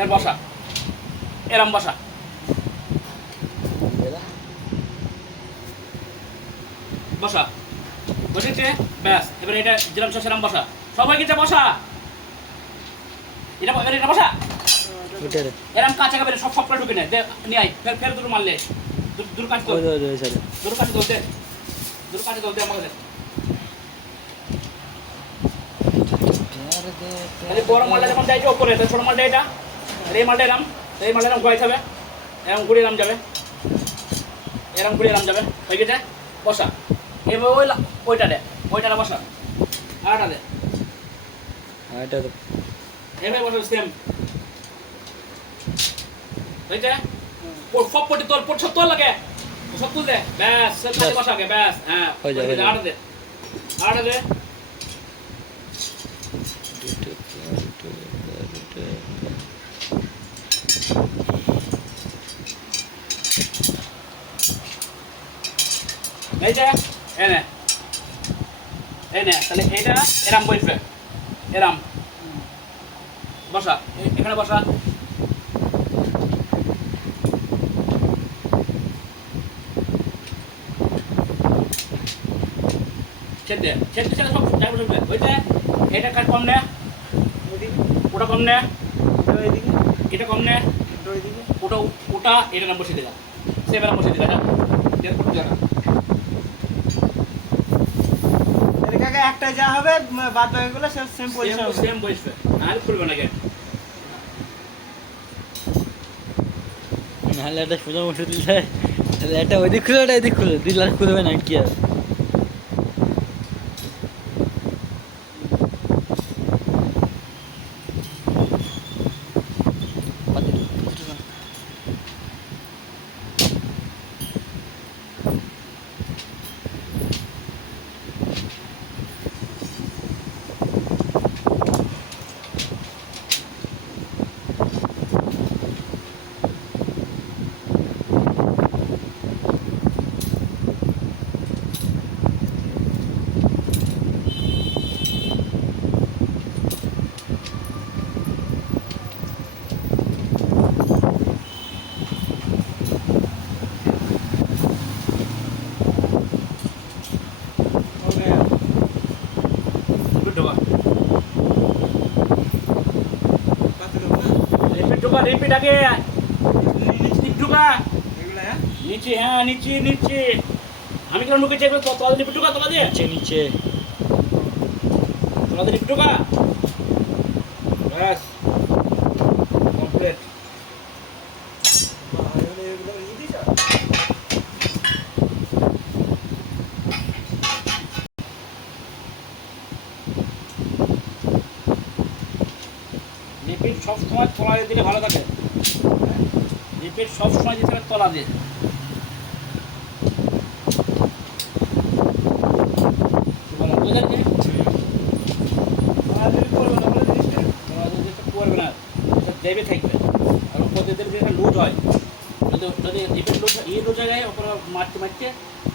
এর বসা, এরম বসা, বসা, বসেছে ব্যাস। এবার এটা যেরকম সেরকম বসা, সবাই গেছে বসা, এটা এটা বসা, এরম কাঁচা কাপড়ে সব সব করে ঢুকে নেয়, নিয়ে আয়, ফের ফের দুটো মারলে দূর কাজ তো, দূর কাছে ধরতে, দূর কাছে ধরতে আমাকে দে। তাহলে বড় মালটা যখন যাইছে ওপরে, তো ছোট মালটা এটা, এই মালটা এরম, এই মালটা এরম ঘুরাইতে হবে, এরম ঘুরিয়ে এরম যাবে, এরম ঘুরিয়ে এরম যাবে, হয়ে গেছে বসা। এবার ওইটা দে, ওইটা বসা, আরেকটা দে, এবার বসা সেম, হয়েছে সব পটি তোল, পট সব তোল লাগে, সব তুল দে, ব্যাস সব কাছে বসা আগে, ব্যাস হ্যাঁ আরেকটা দে, আরেকটা দে। এই যে এনে এনে তাহলে এটা এরাম বসবে, এরাম বসা, এখানে বসা, ছেদ দে, ছেদ ছেদ সব যাই বসবে, হয়েছে। এটা কাজ কম নে, ওটা কম নে, এটা কম নে, ওটা ওটা এটা নাম বসিয়ে দিলাম, সেম এরাম বসিয়ে দিলাম, একটা যা হবে বাদ বাকিগুলো সব সেম পজিশন হবে, সেম বসবে, আর খুলবে না কেন, নাহলে একটা সোজা বসে দিলে একটা ওইদিক খুলে একটা এদিক খুলে দিলে আর খুলবে না কি আর। রিপিট আগে ঢুকা নিচে, হ্যাঁ নিচে নিচে, আমি কেন ঢুকেছি, তলা দিয়ে ঢুকা, তলা দিয়ে নিচে নিচে তলা দিয়ে ঢুকা, ব্যাস কমপ্লিট। রিপিট সবসময় তলা দিয়ে দিলে ভালো থাকে, রিপিট সবসময় দিতে হবে তলা দিয়ে। করবে না, দেবে থাকবে, এবং প্রতিদিন যদি লুজ হয়, যদি যদি রিপিট লুজ লুজ হয়ে যায়, ওপরে মারতে মারতে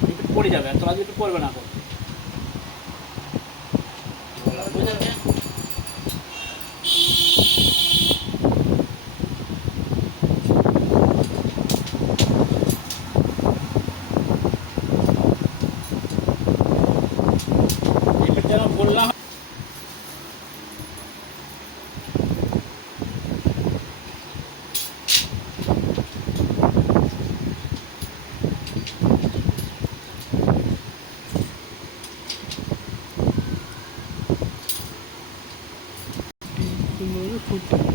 রিপিট পড়ে যাবে, আর তলা দিয়ে করবে না। রিপিট যেন বললাম ফুটবল